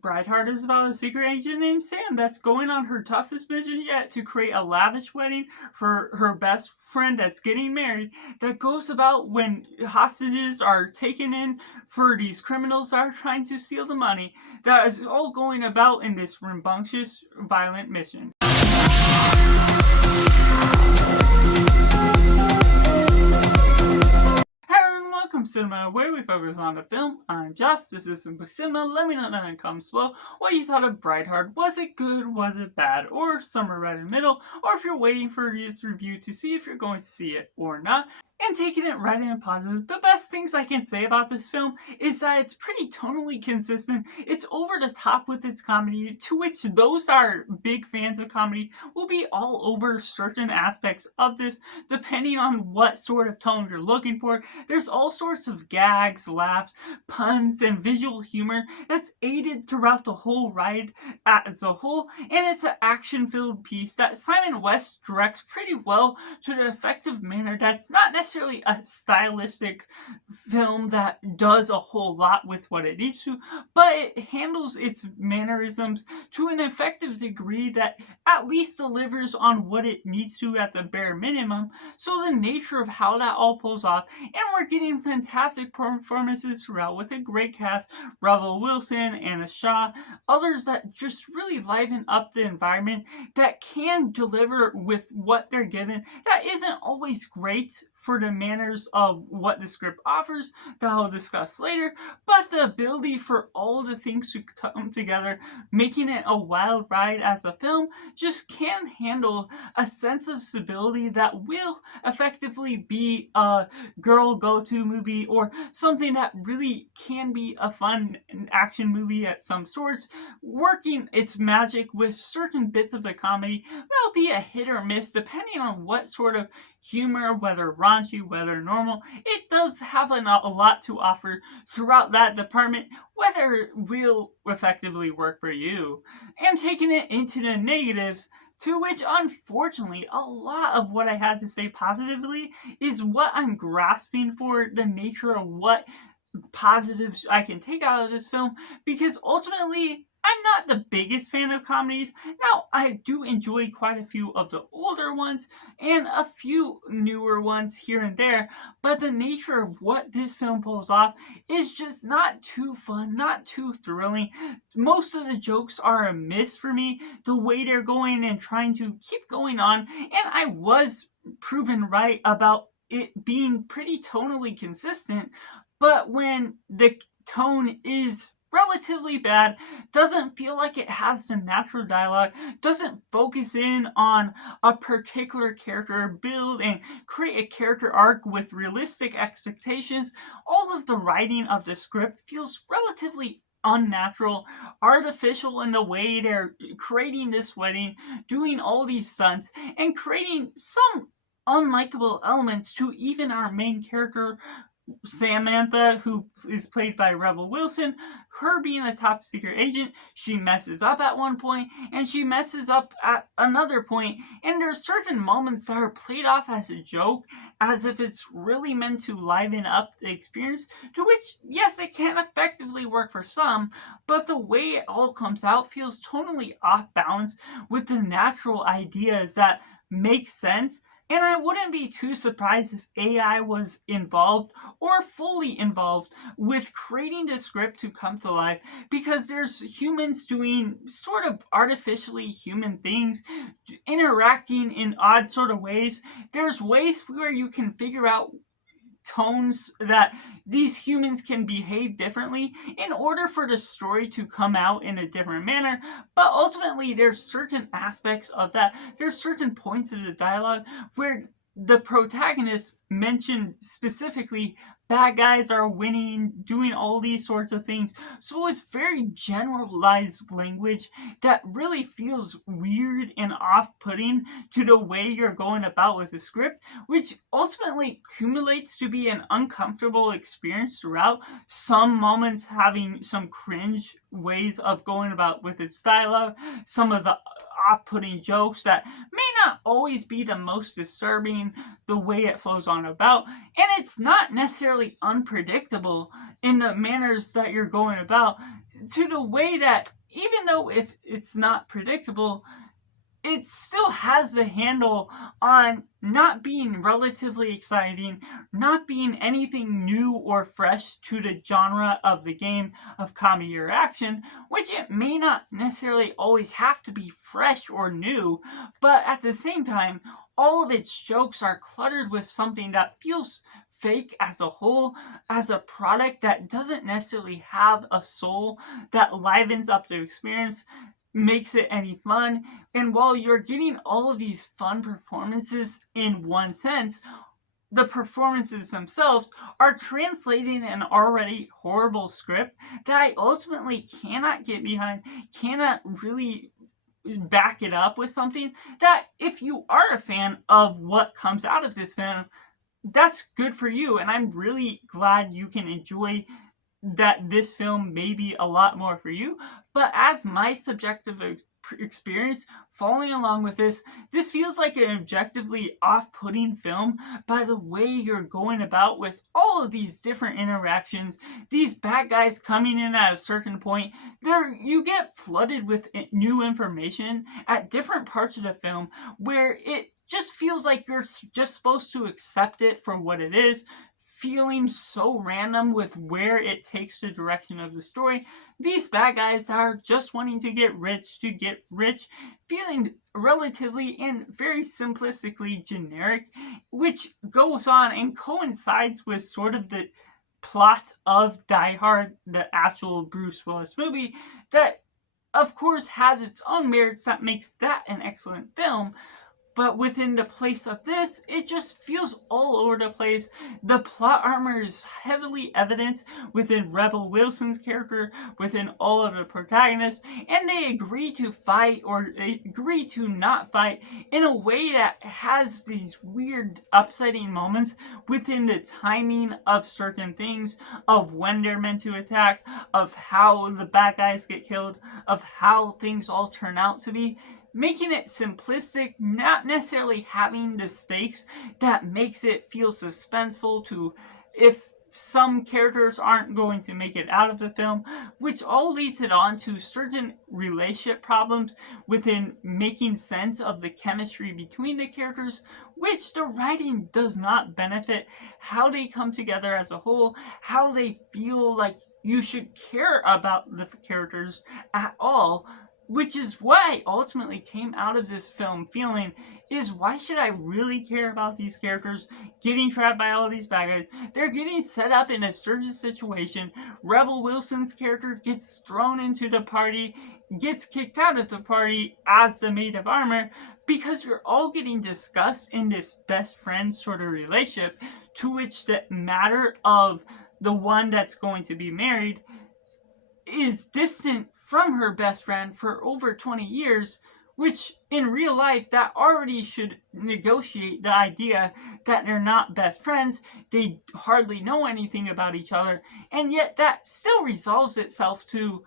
Brideheart is about a secret agent named Sam that's going on her toughest mission yet to create a lavish wedding for her best friend that's getting married, that goes about when hostages are taken in for these criminals that are trying to steal the money. That is all going about in this rambunctious, violent mission. Welcome to Cinema, where we focus on the film. I'm Josh, this is Simply Cinema. Let me know in the comments below what you thought of Brideheart. Was it good, was it bad, or somewhere right in the middle, or if you're waiting for this review to see if you're going to see it or not. And taking it right in positive, the best things I can say about this film is that it's pretty tonally consistent. It's over the top with its comedy, to which those that are big fans of comedy will be all over certain aspects of this, depending on what sort of tone you're looking for. There's all sorts of gags, laughs, puns, and visual humor that's aided throughout the whole ride as a whole, and it's an action-filled piece that Simon West directs pretty well to the effective manner that's not necessarily a stylistic film that does a whole lot with what it needs to, but it handles its mannerisms to an effective degree that at least delivers on what it needs to at the bare minimum. So the nature of how that all pulls off, and we're getting fantastic performances throughout with a great cast: Rebel Wilson, Anna Shaw, others that just really liven up the environment, that can deliver with what they're given. That isn't always great for the manners of what the script offers, that I'll discuss later, but the ability for all the things to come together, making it a wild ride as a film, just can handle a sense of stability that will effectively be a girl go-to movie, or something that really can be a fun action movie at some sorts, working its magic with certain bits of the comedy. That'll be a hit or miss depending on what sort of humor, whether raunchy, whether normal. It does have a lot to offer throughout that department, whether it will effectively work for you. And taking it into the negatives, to which unfortunately a lot of what I had to say positively is what I'm grasping for, the nature of what positives I can take out of this film, because ultimately I'm not the biggest fan of comedies. Now, I do enjoy quite a few of the older ones and a few newer ones here and there, but the nature of what this film pulls off is just not too fun, not too thrilling. Most of the jokes are a miss for me, the way they're going and trying to keep going on, and I was proven right about it being pretty tonally consistent, but when the tone is relatively bad, doesn't feel like it has the natural dialogue, doesn't focus in on a particular character build and create a character arc with realistic expectations, all of the writing of the script feels relatively unnatural, artificial in the way they're creating this wedding, doing all these stunts, and creating some unlikable elements to even our main character, Samantha, who is played by Rebel Wilson. Her being a top secret agent, she messes up at one point, and she messes up at another point, and there's certain moments that are played off as a joke, as if it's really meant to liven up the experience, to which, yes, it can effectively work for some, but the way it all comes out feels totally off balance with the natural ideas that make sense. And I wouldn't be too surprised if AI was involved or fully involved with creating the script to come to life, because there's humans doing sort of artificially human things, interacting in odd sort of ways. There's ways where you can figure out tones that these humans can behave differently in order for the story to come out in a different manner, but ultimately there's certain aspects of that, there's certain points of the dialogue where the protagonist mentioned specifically bad guys are winning, doing all these sorts of things. So it's very generalized language that really feels weird and off-putting to the way you're going about with the script, which ultimately accumulates to be an uncomfortable experience throughout. Some moments having some cringe ways of going about with its dialogue, some of the off-putting jokes that may not always be the most disturbing, the way it flows on about, and it's not necessarily unpredictable in the manners that you're going about. to the way that even though if it's not predictable, it still has the handle on not being relatively exciting, not being anything new or fresh to the genre of the game of comedy or action, which it may not necessarily always have to be fresh or new, but at the same time, all of its jokes are cluttered with something that feels fake as a whole, as a product that doesn't necessarily have a soul that livens up the experience, makes it any fun. And while you're getting all of these fun performances in one sense, the performances themselves are translating an already horrible script that I ultimately cannot get behind, cannot really back it up with something that, if you are a fan of what comes out of this film, that's good for you. And I'm really glad you can enjoy that this film may be a lot more for you. But as my subjective experience following along with this feels like an objectively off-putting film by the way you're going about with all of these different interactions, these bad guys coming in at a certain point. There you get flooded with new information at different parts of the film where it just feels like you're just supposed to accept it for what it is, feeling so random with where it takes the direction of the story. These bad guys are just wanting to get rich, feeling relatively and very simplistically generic, which goes on and coincides with sort of the plot of Die Hard, the actual Bruce Willis movie, that of course has its own merits that makes that an excellent film. But within the place of this, it just feels all over the place. The plot armor is heavily evident within Rebel Wilson's character, within all of the protagonists, and they agree to fight or they agree to not fight in a way that has these weird upsetting moments within the timing of certain things, of when they're meant to attack, of how the bad guys get killed, of how things all turn out to be, making it simplistic, not necessarily having the stakes that makes it feel suspenseful to if some characters aren't going to make it out of the film, which all leads it on to certain relationship problems within making sense of the chemistry between the characters, which the writing does not benefit how they come together as a whole, how they feel like you should care about the characters at all. Which is what I ultimately came out of this film feeling is, why should I really care about these characters getting trapped by all these bad guys? They're getting set up in a certain situation. Rebel Wilson's character gets thrown into the party, gets kicked out of the party as the maid of armor, because you're all getting discussed in this best friend sort of relationship, to which the matter of the one that's going to be married is distant from her best friend for over 20 years, which in real life that already should negotiate the idea that they're not best friends, they hardly know anything about each other, and yet that still resolves itself to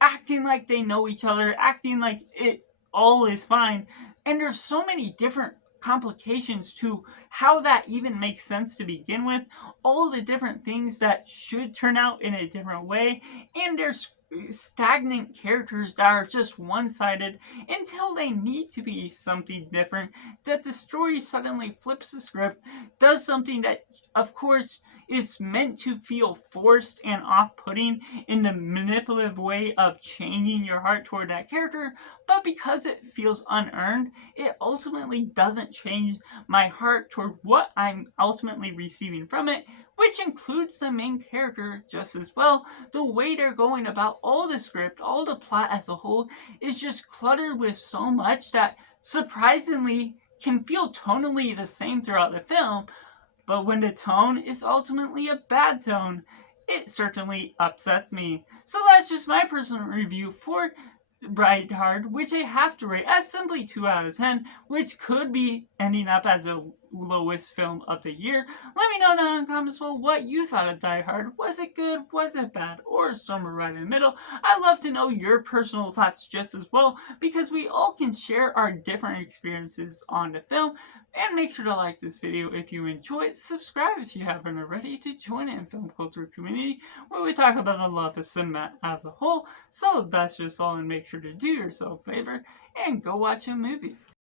acting like they know each other, acting like it all is fine. And there's so many different complications to how that even makes sense to begin with, all the different things that should turn out in a different way, and there's stagnant characters that are just one-sided until they need to be something different, that the story suddenly flips the script, does something that of course is meant to feel forced and off-putting in the manipulative way of changing your heart toward that character, but because it feels unearned, it ultimately doesn't change my heart toward what I'm ultimately receiving from it, which includes the main character just as well. The way they're going about all the script, all the plot as a whole, is just cluttered with so much that surprisingly can feel tonally the same throughout the film, but when the tone is ultimately a bad tone, it certainly upsets me. So that's just my personal review for Bright Hard, which I have to rate as simply 2 out of 10, which could be ending up as a lowest film of the year. Let me know down in the comments below what you thought of Die Hard. Was it good? Was it bad? Or somewhere right in the middle? I'd love to know your personal thoughts just as well, because we all can share our different experiences on the film. And make sure to like this video if you enjoy it. Subscribe if you haven't already to join in film culture community where we talk about the love of cinema as a whole. So that's just all, and make sure to do yourself a favor and go watch a movie.